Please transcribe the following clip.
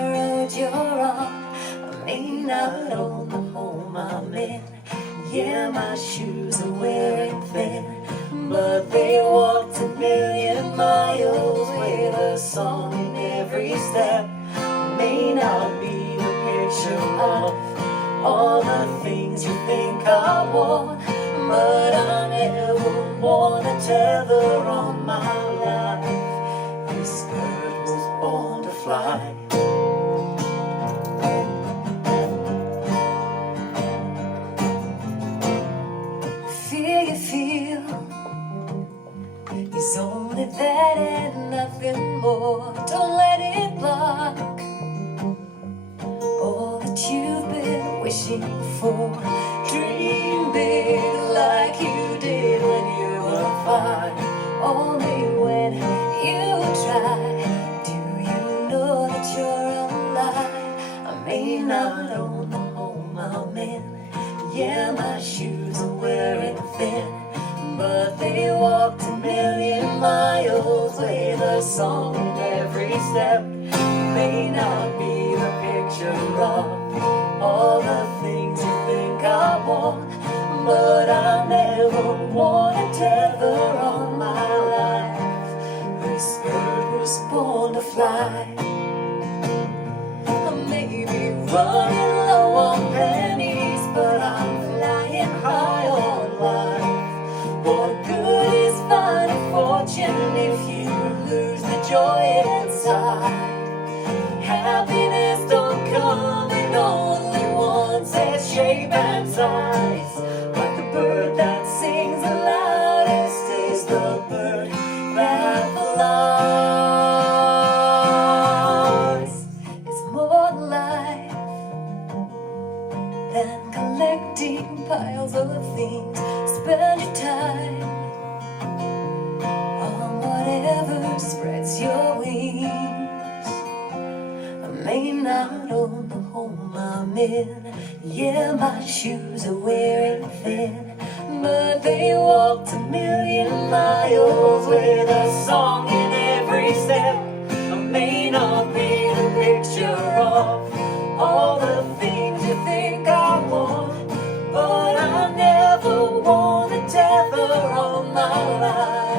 road you're on. I may not own the home I'm in. Yeah, my shoes are wearing thin, but they walked a million miles with a song in every step. May not be the picture of all the things you think I want, but I never want a tether on my life. This bird was born to fly. Fear you feel is only that and nothing more. Don't let it block all that you've been wishing for. Dream big like you did when you were 5. Only when you try do you know that you're alive. I may not own the home I'm in. Yeah, my shoes are wearing thin, but they walked a million miles with a song in every step. May not be the picture of all the things you think I want, but I never want a tether on my life. This bird was born to fly. I may be running low on pennies, but I'm flying high on life. What good is finding fortune if you lose the joy inside? Happiness don't come in only one set shape and size. But the bird that sings the loudest is the bird that flies. It's more life than collecting piles of things. Spend your time on whatever spreads your wings. I may not own the home I'm in. Yeah, my shoes are wearing thin, but they walked a million miles with a song in every step. I may not be the picture of all the things you think I want, but I never want a tether on my life.